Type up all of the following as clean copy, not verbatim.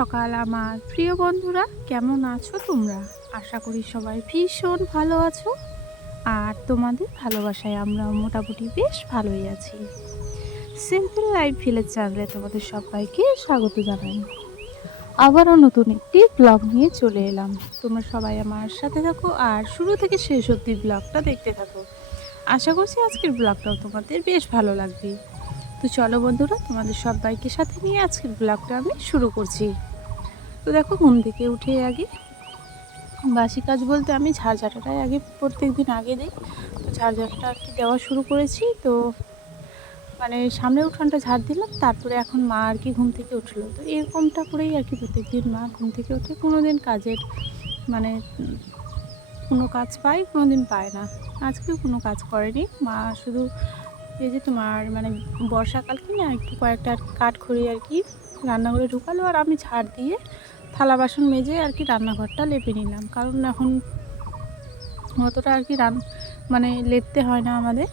সকাল আমার প্রিয় বন্ধুরা, কেমন আছো তোমরা? আশা করি সবাই ভীষণ ভালো আছো। আর তোমাদের ভালোবাসায় আমরাও মোটামুটি বেশ ভালোই আছি। সিম্পল লাইফ ভিলেজ চ্যানেলে তোমাদের সবাইকে স্বাগত জানাই। আবারও নতুন একটি ব্লগ নিয়ে চলে এলাম। তোমরা সবাই আমার সাথে থাকো আর শুরু থেকে শেষ অবধি ব্লগটা দেখতে থাকো। আশা করছি আজকের ব্লগটাও তোমাদের বেশ ভালো লাগবে। তো চলো বন্ধুরা, তোমাদের সবাইকে সাথে নিয়ে আজকের ব্লগটা আমি শুরু করছি। তো দেখো, ঘুম থেকে উঠে আগে বাসি কাজ বলতে আমি ঝাড়ঝাঁটাটাই আগে প্রত্যেক দিন আগে দিই। তো ঝাড়ঝাঁটাটা আর কি দেওয়া শুরু করেছি। তো মানে সামনের উঠোনটা ঝাড় দিলাম, তারপরে এখন মা আর কি ঘুম থেকে উঠলো। তো এরকমটা করেই আর কি প্রত্যেক দিন মা ঘুম থেকে ওঠে। কোনো দিন কাজের মানে কোনো কাজ পায়, কোনো দিন পায় না। আজকেও কোনো কাজ করেনি মা, শুধু এই যে তোমার মানে বর্ষাকাল কি না, একটু কয়েকটা কাঠ খড়ি আর কি রান্নাঘরে ঢুকালো, আর আমি ঝাড় দিয়ে থালা বাসন মেজে আর কি রান্নাঘরটা লেপে নিলাম। কারণ এখন অতটা আর কি মানে লেপতে হয় না আমাদের,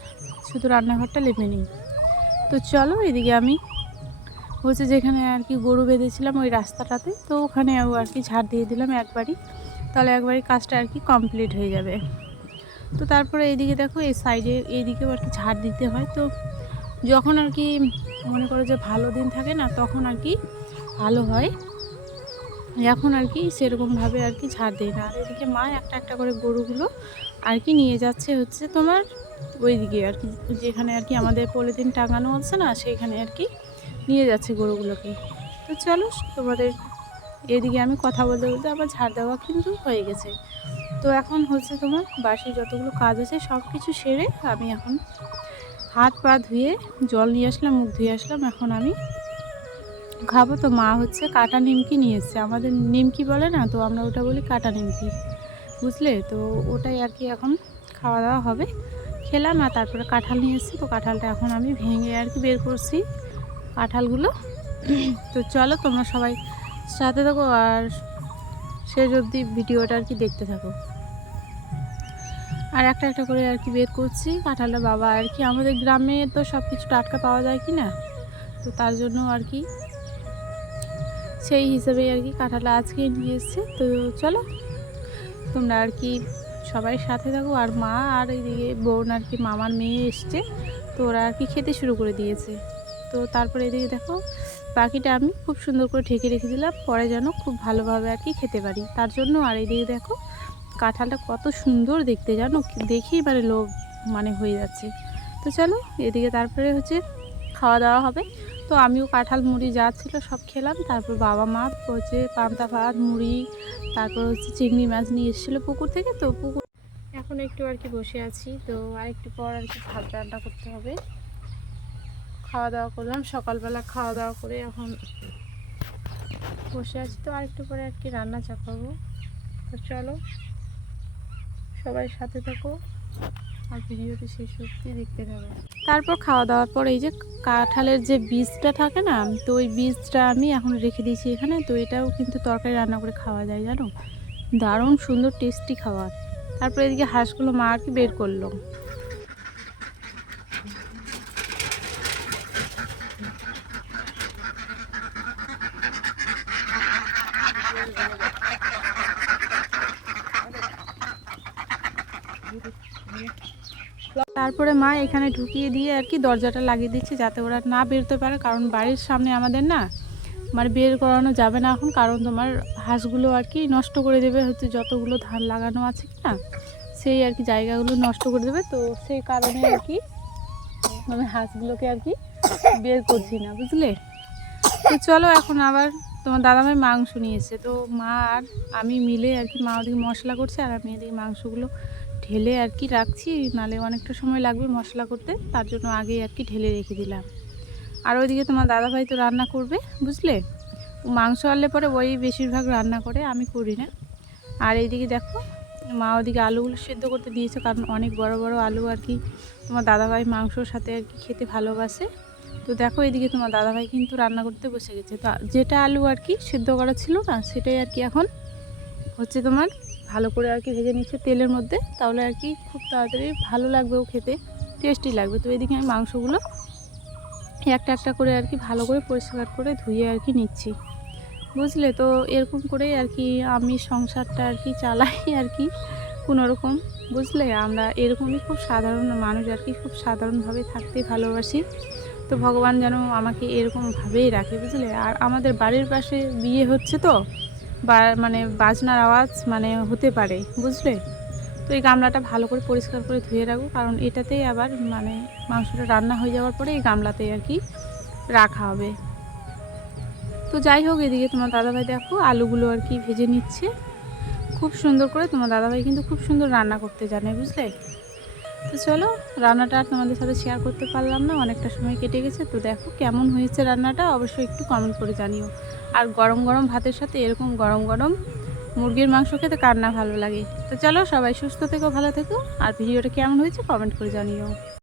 শুধু রান্নাঘরটা লেপে নিই। তো চলো, এদিকে আমি হচ্ছে যেখানে আর কি গরু বেঁধেছিলাম ওই রাস্তাটাতে, তো ওখানেও আর কি ঝাড় দিয়ে দিলাম একবারই। তাহলে একবারই কাজটা আর কি কমপ্লিট হয়ে যাবে। তো তারপরে এইদিকে দেখো, এই সাইডে এইদিকেও আর কি ঝাড় দিতে হয়। তো যখন আর কি মনে করো যে ভালো দিন থাকে না, তখন আর কি ভালো হয়। এখন আর কি সেরকমভাবে আর কি ঝাড় দেয় না। আর এদিকে মা একটা একটা করে গরুগুলো আর কি নিয়ে যাচ্ছে হচ্ছে তোমার ওইদিকে আর কি, যেখানে আর কি আমাদের পলিথিন টাঙানো আছে না, সেইখানে আর কি নিয়ে যাচ্ছে গরুগুলোকে। তো চলো, তোমাদের এদিকে আমি কথা বলতে বলতে আবার ঝাড় দেওয়া কিন্তু হয়ে গেছে। তো এখন হচ্ছে তোমার বাসি যতগুলো কাজ আছে সব কিছু সেরে আমি এখন হাত পা ধুয়ে জল নিয়ে আসলাম, মুখ ধুয়ে আসলাম। এখন আমি খাবো। তো মা হচ্ছে কাটা নিমকি নিয়ে এসছে, আমাদের নিমকি বলে না, তো আমরা ওটা বলি কাটা নিমকি, বুঝলে? তো ওটাই আর কি এখন খাওয়া দাওয়া হবে। খেলাম, আর তারপরে কাঁঠাল নিয়ে এসছি। তো কাঁঠালটা এখন আমি ভেঙে আর কি বের করছি কাঁঠালগুলো। তো চলো, তোমরা সবাই সাথে থাকো আর শেষ অবধি ভিডিওটা আর কি দেখতে থাকো। আর একটা একটা করে আর কি বের করছি কাঁঠালটা। বাবা আর কি আমাদের গ্রামে তো সব কিছু টাটকা পাওয়া যায় কি না, তো তার জন্য আর কি সেই হিসেবেই আর কি কাঁঠালটা আজকে নিয়ে এসছে। তো চলো, তোমরা আর কি সবাই সাথে থাকো। আর মা আর এইদিকে বোন আর কি মামার মেয়ে এসছে, তো ওরা আর কি খেতে শুরু করে দিয়েছে। তো তারপরে এদিকে দেখো, বাকিটা আমি খুব সুন্দর করে ঢেকে রেখে দিলাম, পরে যেন খুব ভালোভাবে আর কি খেতে পারি তার জন্য। আর এইদিকে দেখো, কাঁঠালটা কত সুন্দর দেখতে, জানো, দেখেই মানে লোভ মানে হয়ে যাচ্ছে। তো চলো, এদিকে তারপরে হচ্ছে খাওয়া দাওয়া হবে। তো আমিও কাঁঠাল মুড়ি যা ছিল সব খেলাম। তারপর বাবা মা হচ্ছে পান্তা ভাত মুড়ি, তারপর হচ্ছে চিংড়ি মাছ নিয়ে এসেছিলো পুকুর থেকে। তো পুকুর এখন একটু আর কি বসে আছি। তো আরেকটু পর আর কি ভাত রান্না করতে হবে। খাওয়া দাওয়া করলাম সকালবেলা, খাওয়া দাওয়া করে এখন বসে আছি। তো আরেকটু পরে আর কি রান্না চাপাবো। তো চলো, সবাই সাথে থাকো আর ভিডিওটি শেষ অবধি দেখতে থাকো। তারপর খাওয়া দাওয়ার পর এই যে কাঁঠালের যে বীজটা থাকে না, তো ওই বীজটা আমি এখন রেখে দিয়েছি এখানে। তো এটাও কিন্তু তরকারি রান্না করে খাওয়া যায়, জানো, দারুণ সুন্দর টেস্টি খাবার। তারপর এদিকে হাঁসগুলো মা আর কি বের করলো। তারপরে মা এখানে ঢুকিয়ে দিয়ে আর কি দরজাটা লাগিয়ে দিচ্ছে, যাতে ওরা না বেরোতে পারে। কারণ বাড়ির সামনে আমাদের না, মানে বের করানো যাবে না এখন, কারণ তোমার হাঁসগুলো আর কি নষ্ট করে দেবে হচ্ছে যতগুলো ধান লাগানো আছে কি না, সেই আর কি জায়গাগুলো নষ্ট করে দেবে। তো সেই কারণে আর কি আমি হাঁসগুলোকে আর কি বের করছি না, বুঝলে? তো চলো, এখন আবার তোমার দাদাভাই মাংস নিয়েছে। তো মা আর আমি মিলে আর কি, মা ওদিকে মশলা করছে আর আমি এদিকে মাংসগুলো ঢেলে আর কি রাখছি, নালে অনেকটা সময় লাগবে মশলা করতে, তার জন্য আগেই আর কি ঢেলে রেখে দিলাম। আর ওইদিকে তোমার দাদাভাই তো রান্না করবে, বুঝলে? মাংস আনলে পরে ওই বেশিরভাগ রান্না করে, আমি করি না। আর এইদিকে দেখো, মা ওদিকে আলুগুলো সেদ্ধ করতে দিয়েছে, কারণ অনেক বড় বড় আলু আর কি তোমার দাদাভাই মাংসর সাথে আর কি খেতে ভালোবাসে। তো দেখো, এদিকে তোমার দাদাভাই কিন্তু রান্না করতে বসে গেছে। তো যেটা আলু আর কি সেদ্ধ করা ছিল না, সেটাই আর কি এখন হচ্ছে তোমার ভালো করে আর কি ভেজে নিচ্ছে তেলের মধ্যে, তাহলে আর কি খুব তাড়াতাড়ি ভালো লাগবেও খেতে, টেস্টি লাগবে। তো এদিকে আমি মাংসগুলো একটা একটা করে আর কি ভালো করে পরিষ্কার করে ধুয়ে আর কি নিচ্ছি। বুঝলে? তো এরকম করেই আর কি আমি সংসারটা আর কি চালাই আর কি কোনোরকম। বুঝলে? আমরা এরকমই খুব সাধারণ মানুষ আর কি, খুব সাধারণভাবে থাকতে ভালোবাসি। তো ভগবান যেন আমাকে এরকমভাবেই রাখে, বুঝলে? আর আমাদের বাড়ির পাশে বিয়ে হচ্ছে তো, মানে বাজনার আওয়াজ মানে হতে পারে, বুঝলে? তো এই গামলাটা ভালো করে পরিষ্কার করে ধুয়ে রাখবো, কারণ এটাতেই আবার মানে মাংসটা রান্না হয়ে যাওয়ার পরে এই গামলাতেই আর কি রাখা হবে। তো যাই হোক, এদিকে তোমার দাদাভাই দেখো আলুগুলো আর কি ভেজে নিচ্ছে খুব সুন্দর করে। তোমার দাদাভাই কিন্তু খুব সুন্দর রান্না করতে জানে, বুঝলে? তো চলো, রান্নাটা আর তোমাদের সাথে শেয়ার করতে পারলাম না, অনেকটা সময় কেটে গেছে। তো দেখো কেমন হয়েছে রান্নাটা, অবশ্যই একটু কমেন্ট করে জানিও। আর গরম গরম ভাতের সাথে এরকম গরম গরম মুরগির মাংস খেতে কার না ভালো লাগে। তো চলো, সবাই সুস্থ থেকো, ভালো থেকো। আর ভিডিওটা কেমন হয়েছে কমেন্ট করে জানিও।